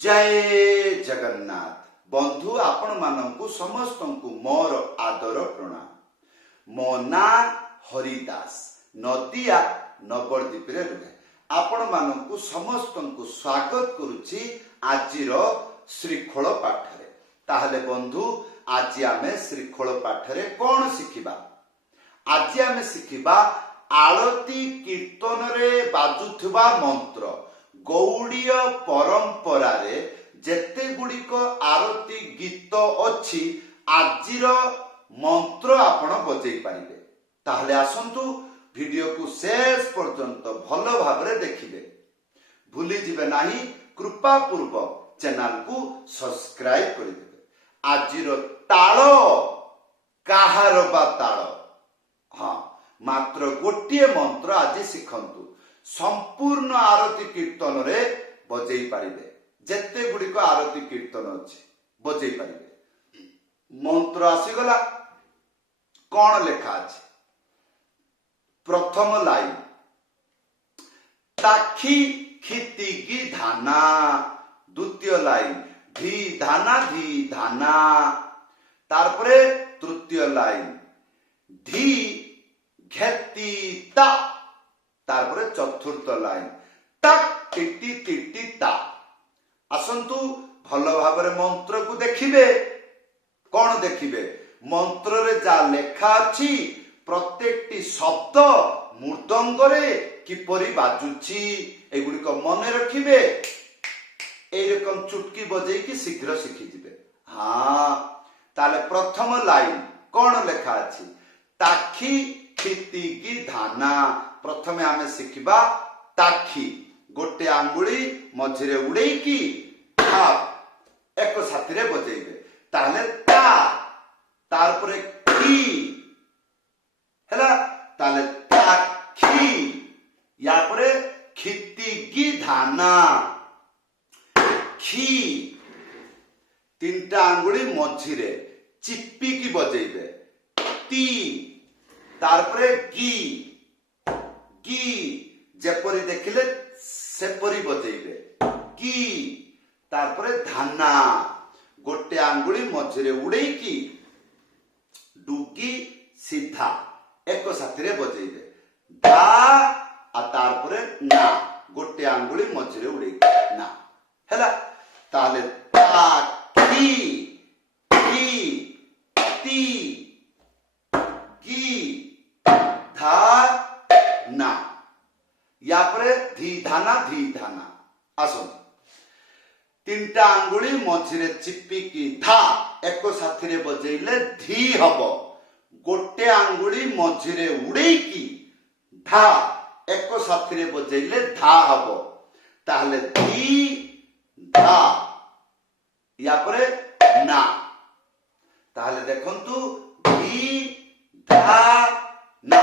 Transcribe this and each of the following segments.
जय जगन्नाथ बंधु आपण मानंकु समस्तंकु मोर आदर प्रणाम। मो ना हरिदास नदिया नवद्वीप रे रुहे आपण मानंकु समस्तंकु स्वागत करूची आजिर श्रीखोल पाठरे। ताहले बंधु आज आमे श्रीखोल पाठरे कोन शिखिबा? आज आमे शिखिबा आलती कीर्तन रे बाजुथुबा मंत्र। गौड़ीय परंपरा रे जेते गुड़िक आरती गीत अच्छी आजिर मंत्र आपण बजै पारिबे। ताहले आसंतु वीडियो को शेष पर्यंत भल भाबरे देखिबे। भूली जिबे नाही कृपा पूर्वक चैनल को सब्सक्राइब कर देबे। आजिर ताल काहार बा ताल? हाँ, मात्र गोटिए मंत्र आज शिखंतु। संपूर्ण आरती कीर्तन रे बजै पारिबे। जेते गुड़िक आरती कीर्तन अच्छे बजै पारिबे। मंत्र आसीगला कौन लेखा अछि? प्रथम लाइन ताखी खितिगी धाना। द्वितीय लाइन धी धाना। तारपरे तृतीय लाइन धी घेती ता। तारपरे चतुर्थ लाइन तक टिटी टिटी ता। आसंतु भल भाबरे मंत्र को देखिबे। कौन देखिबे? मंत्र रे जा लेखा अछि प्रत्येकटी शब्द मृदंग रे किपरि बाजुची एगुडी को मने रखिबे। एई रकम चुटकी बजै कि शीघ्र शिखि जिबे। हाँ, ताले प्रथम लाइन कौन लेखा अछि? ताखी खितिगी धाना। प्रथमे आमे शिखिबा ताखी गोटे आंगुली मझिरे उड़ेई की थाप एक साथी रे बजेइबे। ताहले ता तारपरे खी हैला। ताहले ताखी या परे खितिगी धाना खी तीनटा आंगुली मझिरे चिप्पी की बजेइबे। ती तारपरे गी जेपरी देखिले सेपरी बजेइबे। की तारपरे धाना गोटे आंगुली मझिरे उड़ेई की डुगी सीधा एक साथी रे बजेइबे। धा आ तारपरे ना गोटे आंगुली मझिरे उड़ेई ना हैला। ताले ताखी की ती की धा ना या परे धी धाना। आसो तीनटा आंगुली मझिरे चिप्पी की धा एक साथी रे बजेइले धी हबो। गोटे आंगुली मझिरे उड़ेई की धा एक साथी रे बजेइले धा हबो। ताहले धी धा या परे ना। ताहले देखंतु धी धा ना।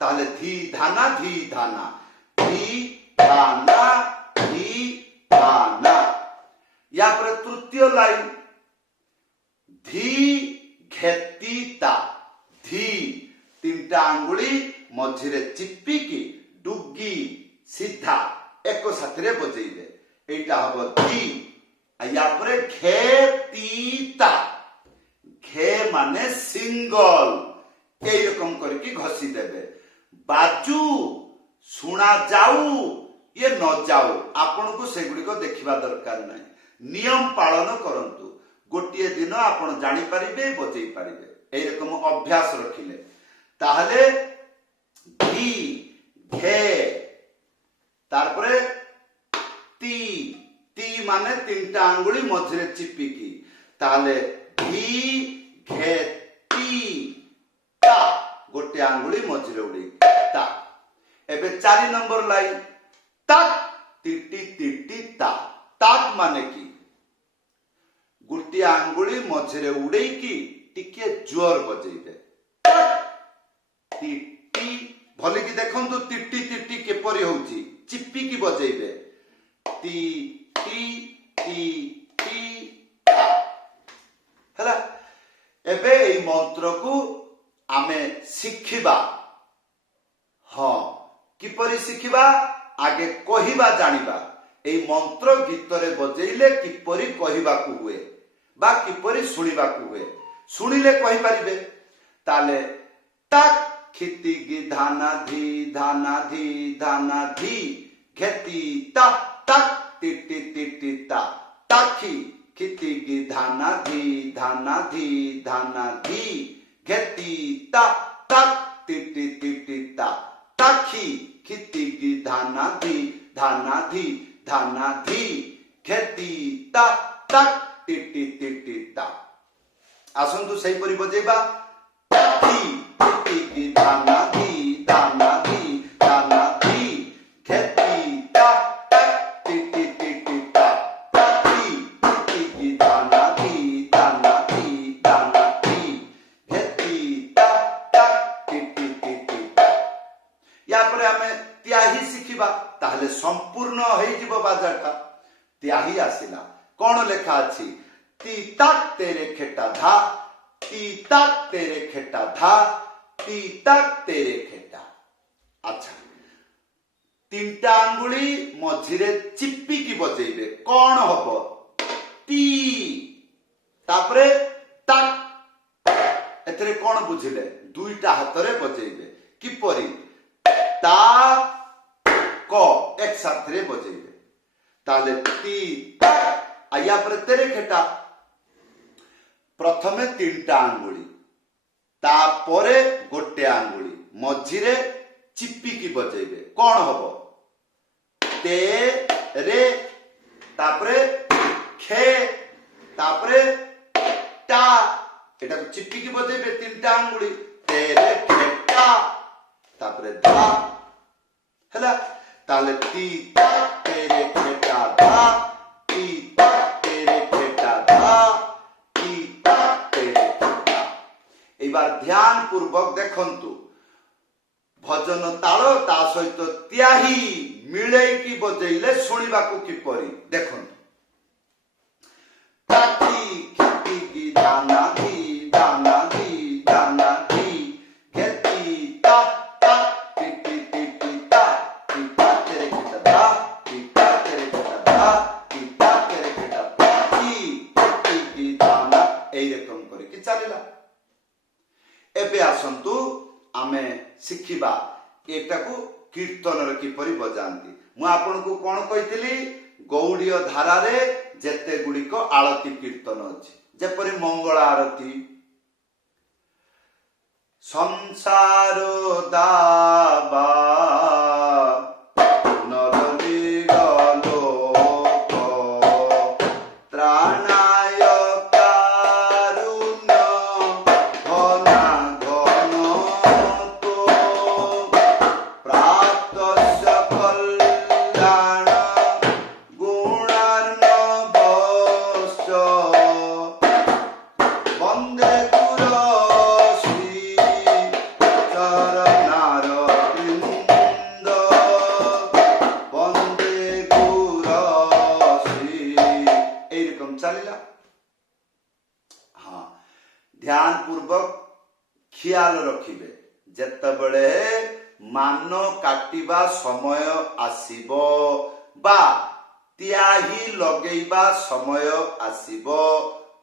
ताहले धी धाना धी धाना। या पर तृतीय लाइन धी घेती ता। धी तीनटा आंगुली मझिरे चिप्पी की डुगी सीधा एक साथी रे बजेइबे। एटा हबो धी। या पर घेती ता। घे माने सिंगल एई रकम करके घसी देबे। बाजू सुना जाऊ ये न जाऊ आपण को सेगुडी को देखिबा दरकार नाही। नियम पालन करंतु। गोटिए दिन आपण जानि परिबे बजेई परिबे। एई रकम अभ्यास रखिले ताहले धी घे तारपरे ती माने तीनटा आंगुली मझिरे चिप्पी की। ताहले धी घे ती ता गोटे आंगुली मझिरे उड़ी ता। एबे 4 नंबर लाइन तक टिटी टिटी ता। तक माने की गोटे आंगुली मझिरे उड़ेई की टिके जोर बजेइबे। टिटी भले की देखंतु टिटी टिटी केपरि होउची चिप्पी की बजेइबे। टी टी टी टी ता हैला। एबे एई मंत्र को आमे शिखिबा। हाँ, किपरि शिखिबा? आगे कहिबा जानिबा এই মন্ত্র গীতরে বজেইলে কিপরি কহিবাকু হুয়ে বা কিপরি শুনিবাকু হুয়ে শুনিলে কহিপারিবে। তাহলে তাক খিতি গি ধানা ধি ঘেতি তা তাক তিটি তিটি তা তাখি খিতি গি ধানা ধি ঘেতি তা তাক তিটি তিটি তা তাখি খিতি গি ধানা ধি ঘেতি তা তাক তিটি তিটি তা। আসন্তু সেইপরি বজেଇବା তাখি খিতি গি ধানা ধি ঘেতি তা তাক তিটি তিটি তা তাখি খিতি গি ধানা ধি ঘেতি তা তাক তিটি তিটি তা। ইয়াপরে আমি ত্যাহি শিখিবা তাহলে সম্পূর্ণ হইଯିବ বাজাটা। ত্যাহি আসিলা কোন লেখা আছে তি তাক তেরে খেটা ধা আচ্ছা তিনটা আঙ্গুলি মঝিরে চিপিকি বজেইবে কোন হব তি তাপরে তাক। এতরে কোন বুঝিলে দুইটা হাতরে বজেইবে কিপরি তা ক একসাথে বজেইবে। তাহলে তি আয়া পরে তেরে খেটা প্রথমে তিনটা আঙ্গুলি তাপরে গোটে আঙ্গুলি মঝিরে চিপিকি বজেইবে কোন হব তে রে তাপরে খে তাপরে টা। এটা চিপিকি বজেইবে তিনটা আঙ্গুলি তে রে খে টা তাপরে ধা হেলা। তাহলে তি তা তেরে খেটা ধা তি তা তেরে খেটা ধা তি তা তেরে খেটা। এবার ধ্যান পূর্বক দেখন্তু ভজন তাল তা সহিত ত্যাহি মিলেইকি বজেইলে শুনিবাকু কিপরি দেখন্তু। তাকি খিতি গি ধানা ধি ঘেতি তা তা তিটি তিটি তা তিটা তেরে খেটা ধা তিটা তেরে খেটা ধা তিটা তেরে খেটা তাকি খিতি গি ধানা এইরকম করে কি চালিলা। এবে আসন্তু ଆମେ ଶିଖିବା ଏଟାକୁ କୀର୍ତ୍ତନରେ କିପରି ବଜାନ୍ତି। ମୁଁ ଆପଣଙ୍କୁ କଣ କହିଥିଲି ଗୌଡୀୟ ଧାରାରେ ଯେତେ ଗୁଡ଼ିକ ଆଳତି କୀର୍ତ୍ତନ ଅଛି ଯେପରି ମଙ୍ଗଳ ଆରତୀ ସଂସାର ଦାବା ध्यान पूर्वक ख्याल रखिबे जेतेबेले मान काटिबा समय आसीबो बा त्याही लगेइबा समय आसीबो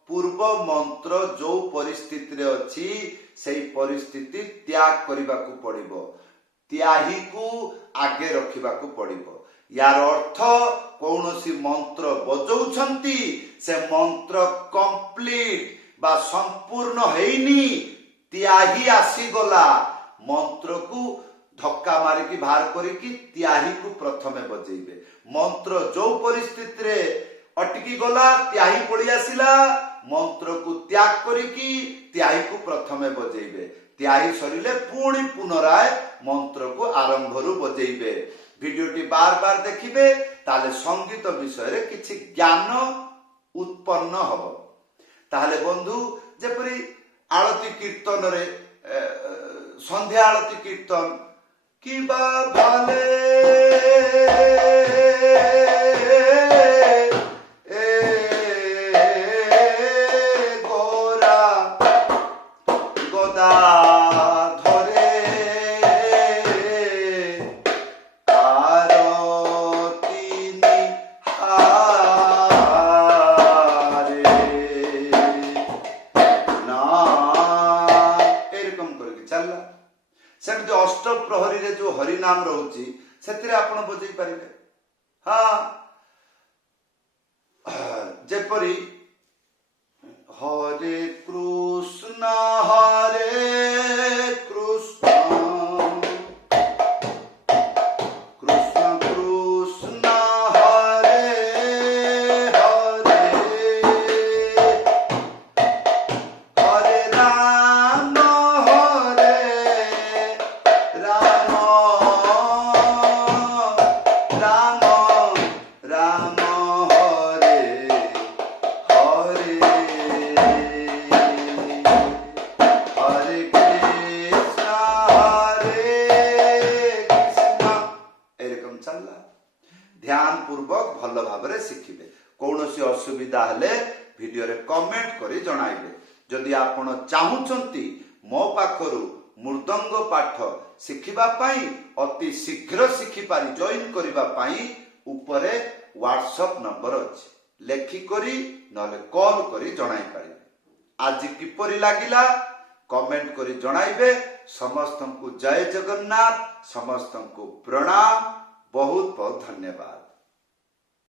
पूर्व मंत्र जो परिस्थिति रे अछि सेही परिस्थिति त्याग करिबाकू पड़िबो त्याही को आगे रखिबाकू पड़िबो। यार अर्थ कौनसी मंत्र बजौछंती से मंत्र कंप्लीट बा संपूर्ण हेनी त्याही आसीगला मंत्र को धक्का मारिकी बाहर करिकी त्याही को प्रथमे बजेइबे। मंत्र जो परिस्थिति रे अटकी गला त्याही पड़ी आसिला मंत्र को त्याग करिकी त्याही को प्रथमे बजेइबे। त्याही सरिले पुणी पुनराय मंत्र को आरंभ रु बजेइबे। भिडियोटी बार बार देखिबे ताले संगीत विषय रे किछि ज्ञान उत्पन्न हबो। ताहले बंधु जेपरी आरती कीर्तन रे संध्या आरती कीर्तन किबा भाले गोरा गोदा धरे आरती नाम रहुची सेतिरे आपण बजै पारिबे। हाँ जेपरी हरे कृष्ण कृष्ण कृष्ण हरे हरे हरे राम राम राम राम हरे हरे हरे कृष्ण एरकम चलला। ध्यान पूर्वक भल भाव शिखिबे। कौनसी असुविधा हेले वीडियो रे कमेंट करी जणाइबे। जदि आपण चाहुचंती मो पाखरु मृदंग पाठ शिखिबा पाई अति शीघ्र शिखि पारि जॉइन करिबा पाई उपरे व्हाट्सएप नंबर अछि, लेखि करी नले कॉल करी जणाई पारिबे। आज किपरि लागिला कमेंट करी जणाइबे। समस्तंकु जय जगन्नाथ, समस्तंकु प्रणाम, बहुत बहुत धन्यवाद।